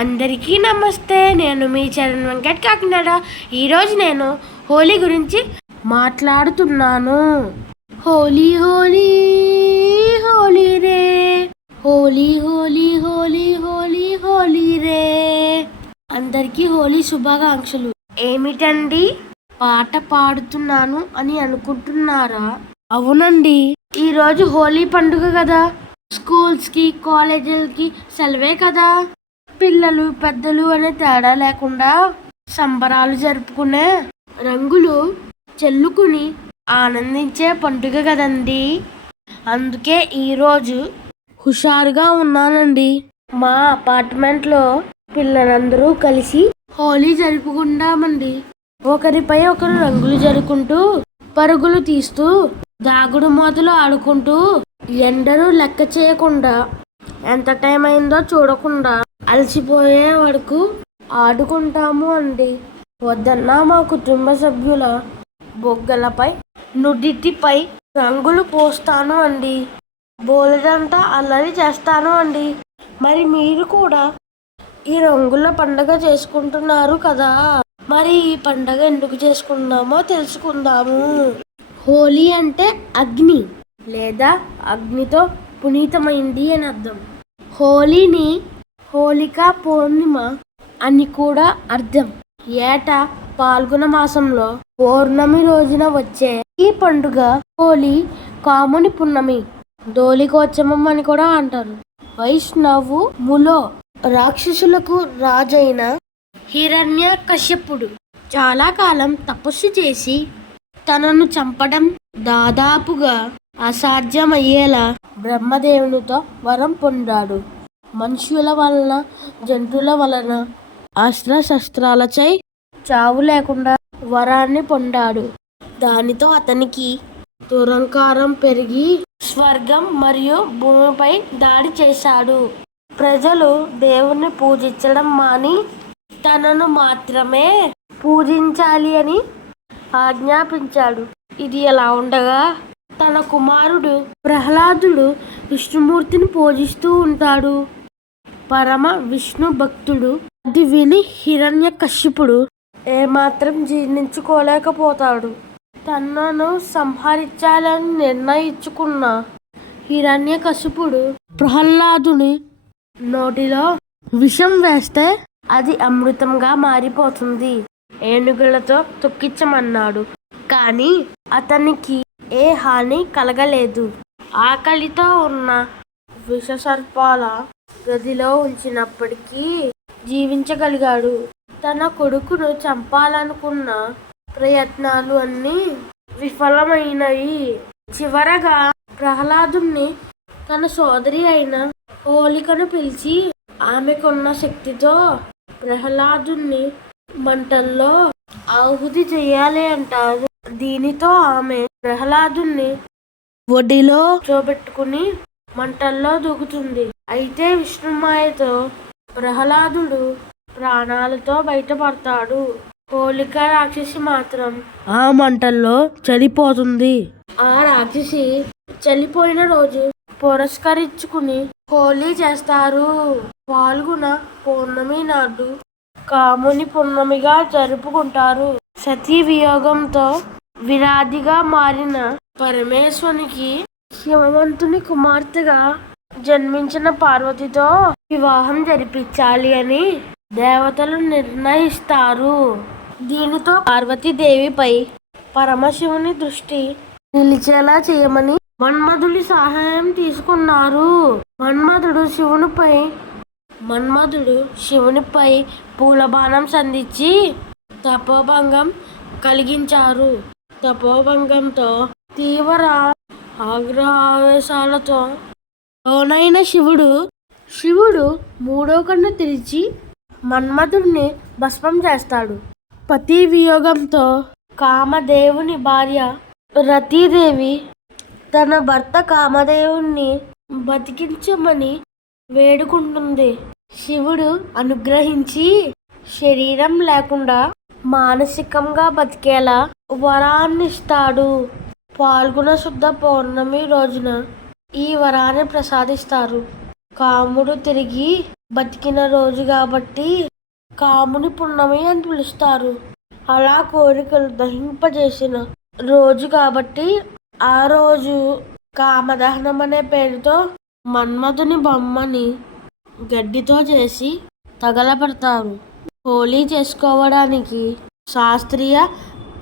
అందరికీ నమస్తే. నేను మీ చరణ్ వెంకట్ కాకినాడ. ఈరోజు నేను హోలీ గురించి మాట్లాడుతున్నాను. హోలీ హోలీ హోలీ రే, హోలీ హోలీ హోలీ హోలీ హోలీ రే. అందరికీ హోలీ శుభాకాంక్షలు. ఏమిటండి పాట పాడుతున్నాను అని అనుకుంటున్నారా? అవునండి, ఈరోజు హోలీ పండుగ కదా. స్కూల్స్కి కాలేజీలకి సెలవే కదా. పిల్లలు పెద్దలు అనే తేడా లేకుండా సంబరాలు జరుపుకునే, రంగులు చెల్లుకుని ఆనందించే పండుగ కదండి. అందుకే ఈరోజు హుషారుగా ఉన్నానండి. మా అపార్ట్మెంట్లో పిల్లలందరూ కలిసి హోలీ జరుపుకుంటామండి. ఒకరిపై ఒకరు రంగులు జరుపుకుంటూ, పరుగులు తీస్తూ, దాగుడు మూతలు ఆడుకుంటూ, ఎండను లెక్క చేయకుండా, ఎంత టైం అయిందో చూడకుండా అలసిపోయే వరకు ఆడుకుంటాము అండి. వద్దన్నా మా కుటుంబ సభ్యుల బొగ్గలపై, నుడిటిపై రంగులు పోస్తాను అండి. బోలెడంతా అల్లరి చేస్తాను అండి. మరి మీరు కూడా ఈ రంగుల పండుగ చేసుకుంటున్నారు కదా. మరి ఈ పండుగ ఎందుకు చేసుకున్నామో తెలుసుకుందాము. హోలీ అంటే అగ్ని లేదా అగ్నితో పునీతమైంది అని అర్థం. హోలీని హోళికా పౌర్ణిమ అని కూడా అర్థం. ఏటా పాల్గొన మాసంలో పౌర్ణమి రోజున వచ్చే ఈ పండుగ హోలీ కాముని పున్నమి, దోలికోత్సవం అని కూడా అంటారు. వైష్ణవుములో రాక్షసులకు రాజైన హిరణ్యకశ్యపుడు చాలా కాలం తపస్సు చేసి తనను చంపడం దాదాపుగా అసాధ్యమయ్యేలా బ్రహ్మదేవునితో వరం పొందాడు. మనుషుల వలన, జంతువుల వలన, అస్త్రశస్త్రాలచై చావు లేకుండా వరాన్ని పొందాడు. దానితో అతనికి దురహంకారం పెరిగి స్వర్గం మరియు భూమిపై దాడి చేశాడు. ప్రజలు దేవుణ్ణి పూజించడం మాని తనను మాత్రమే పూజించాలి అని ఆజ్ఞాపించాడు. ఇది ఎలా ఉండగా, తన కుమారుడు ప్రహ్లాదుడు విష్ణుమూర్తిని పూజిస్తూ ఉంటాడు. పరమ విష్ణు భక్తుడు. అది విని హిరణ్యకశ్యపుడు ఏమాత్రం జీర్ణించుకోలేకపోతాడు. తనను సంహరించాలని నిర్ణయించుకున్న హిరణ్యకశ్యపుడు ప్రహ్లాదుని నోటిలో విషం వేస్తే అది అమృతంగా మారిపోతుంది. ఏనుగులతో తొక్కించమన్నాడు. కానీ అతనికి ఏ హాని కలగలేదు. ఆకలితో ఉన్న విషసర్పాల గదిలో ఉంచినప్పటికీ జీవించగలిగాడు. తన కొడుకును చంపాలనుకున్న ప్రయత్నాలు అన్నీ విఫలమైనవి. చివరగా ప్రహ్లాదుని తన సోదరి అయిన హోళికను పిలిచి ఆమెకున్న శక్తితో ప్రహ్లాదుని మంటల్లో ఆహుతి చేయాలి అంటారు. దీనితో ఆమె ప్రహ్లాదుని ఒడిలో కూర్చోబెట్టుకుని మంటల్లో దూకుతుంది. అయితే విష్ణుమాయతో ప్రహ్లాదుడు ప్రాణాలతో బయటపడతాడు. హోళిక రాక్షసి మాత్రం ఆ మంటల్లో చనిపోతుంది. ఆ రాక్షసి చనిపోయిన రోజు పురస్కరించుకుని హోళీ చేస్తారు. పాల్గొన పౌర్ణమి నాడు కాముని పున్నమిగా జరుపుకుంటారు. సతీ వియోగంతో విరాధిగా మారిన పరమేశ్వరునికి హిమవంతుని కుమార్తెగా జన్మించిన పార్వతితో వివాహం జరిపించాలి అని దేవతలు నిర్ణయిస్తారు. దీనితో పార్వతీదేవిపై పరమశివుని దృష్టి నిలిచేలా చేయమని మన్మధుడి సహాయం తీసుకున్నారు. మన్మధుడు శివునిపై పూలబాణం సంధించి తపోభంగం కలిగించారు. తపోభంగంతో తీవ్ర ఆగ్రహావేశాలతో లోనైన శివుడు మూడో కన్ను తెరిచి మన్మధుడిని భస్మం చేస్తాడు. పతి వియోగంతో కామదేవుని భార్య రతీదేవి తన భర్త కామదేవుని బతికించమని వేడుకుంటుంది. శివుడు అనుగ్రహించి శరీరం లేకుండా మానసికంగా బతికేలా వరాన్నిస్తాడు. పాల్గొన శుద్ధ పౌర్ణమి రోజున ఈ వరాన్ని ప్రసాదిస్తారు. కాముడు తిరిగి బతికిన రోజు కాబట్టి కాముని పున్నమి అని పిలుస్తారు. అలా కోరికలు దహింపజేసిన రోజు కాబట్టి ఆ రోజు కామదహనం అనే పేరుతో మన్మధుని బొమ్మని గడ్డితో చేసి తగలబెడతారు. హోలీ చేసుకోవడానికి శాస్త్రీయ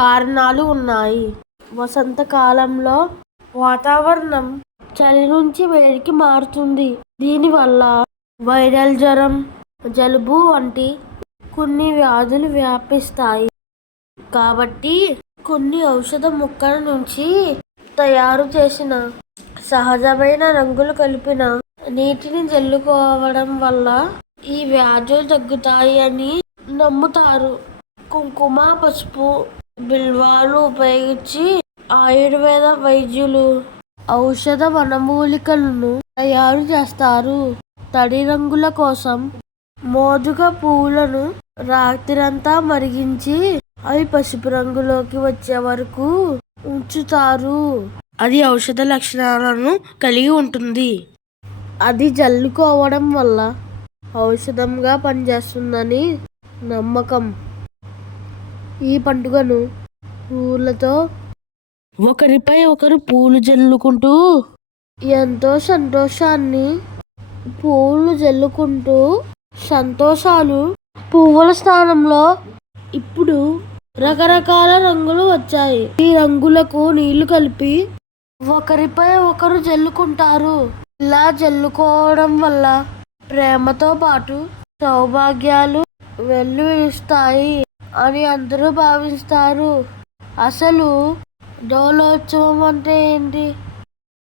కారణాలు ఉన్నాయి. వసంతకాలంలో వాతావరణం చలి నుంచి వేడికి మారుతుంది. దీనివల్ల వైరల్ జ్వరం, జలుబు వంటి కొన్ని వ్యాధులు వ్యాపిస్తాయి. కాబట్టి కొన్ని ఔషధ మొక్కల నుంచి తయారు చేసిన సహజమైన రంగులు కలిపిన నీటిని జల్లుకోవడం వల్ల ఈ వ్యాధులు తగ్గుతాయి అని నమ్ముతారు. కుంకుమ, పసుపు, బిల్వాలు ఉపయోగించి ఆయుర్వేద వైద్యులు ఔషధ వనమూలికలను తయారు చేస్తారు. తడి రంగుల కోసం మోదుగ పువ్వులను రాత్రంతా మరిగించి అవి పసుపు రంగులోకి వచ్చే వరకు ఉంచుతారు. అది ఔషధ లక్షణాలను కలిగి ఉంటుంది. అది జల్లుకోవడం వల్ల ఔషధంగా పనిచేస్తుందని నమ్మకం. ఈ పండుగను పూలతో ఒకరిపై ఒకరు పూలు జల్లుకుంటూ ఎంతో సంతోషాలు. పువ్వుల స్థానంలో ఇప్పుడు రకరకాల రంగులు వచ్చాయి. ఈ రంగులకు నీళ్లు కలిపి ఒకరిపై ఒకరు జల్లుకుంటారు. ఇలా జల్లుకోవడం వల్ల ప్రేమతో పాటు సౌభాగ్యాలు వెల్లువిరుస్తాయి అని అందరూ భావిస్తారు. అసలు డోలోత్సవం అంటే ఏంటి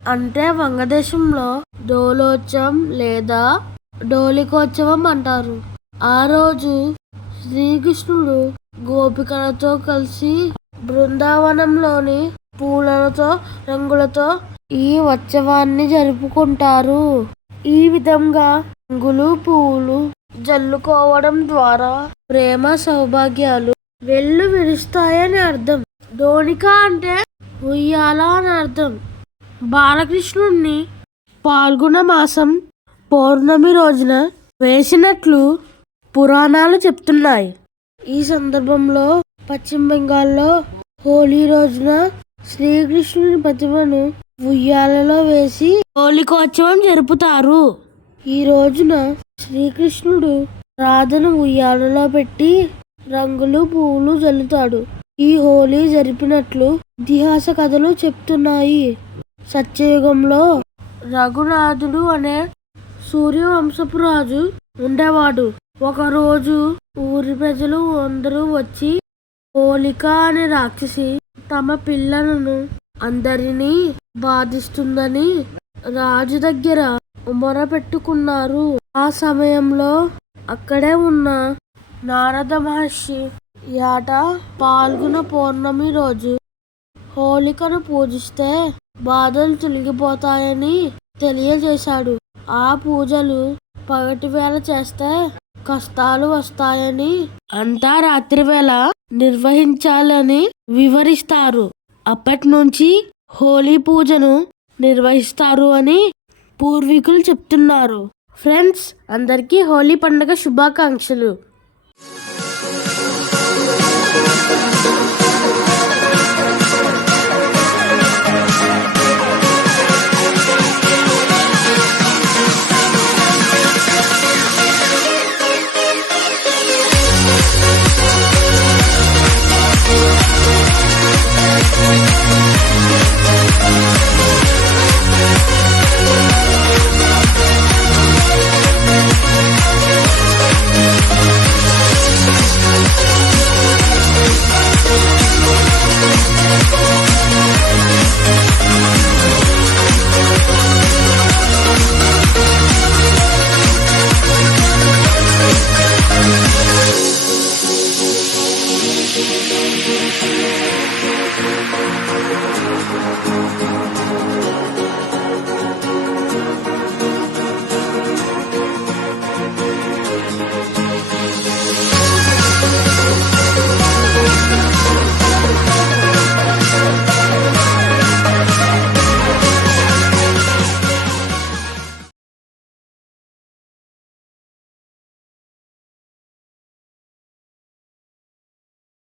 అంటే వంగదేశంలో డోలోత్సవం లేదా డోలికోత్సవం అంటారు. ఆ రోజు శ్రీకృష్ణుడు గోపికలతో కలిసి బృందావనంలోని పూలతో రంగులతో ఈ ఉత్సవాన్ని జరుపుకుంటారు. ఈ విధంగా రంగులు, పువ్వులు జల్లుకోవడం ద్వారా ప్రేమ, సౌభాగ్యాలు వెల్లువిరుస్తాయని అర్థం. డోలిక అంటే ఉయ్యాల అని అర్థం. బాలకృష్ణుడిని పాల్గొన మాసం పౌర్ణమి రోజున వేసినట్లు పురాణాలు చెప్తున్నాయి. ఈ సందర్భంలో పశ్చిమ బెంగాల్లో హోలీ రోజున శ్రీకృష్ణుని ప్రతిమను ఉయ్యాలలో వేసి హోలికోత్సవం జరుపుతారు. ఈ రోజున శ్రీకృష్ణుడు రాధను ఉయ్యాలలో పెట్టి రంగులు, పువ్వులు జల్లుతాడు. ఈ హోలీ జరిపినట్లు ఇతిహాస కథలు చెప్తున్నాయి. సత్యయుగంలో రఘునాథుడు అనే సూర్యవంశపు రాజు ఉండేవాడు. ఒకరోజు ఊరి ప్రజలు అందరూ వచ్చి హోలిక అనే రాక్షసి తమ పిల్లలను అందరినీ బాధిస్తుందని రాజు దగ్గర మొరపెట్టుకున్నారు. ఆ సమయంలో అక్కడే ఉన్న నారద మహర్షి ఏటా పాల్గొన పౌర్ణమి రోజు హోలికను పూజిస్తే బాధలు తొలగిపోతాయని తెలియజేశాడు. ఆ పూజలు పగటి వేళ చేస్తే కష్టాలు వస్తాయని, అంతా రాత్రి వేళ నిర్వహించాలని వివరిస్తారు. అప్పటి నుంచి హోలీ పూజను నిర్వహిస్తారు అని పూర్వీకులు చెప్తున్నారు. ఫ్రెండ్స్, అందరికీ హోలీ పండుగ శుభాకాంక్షలు.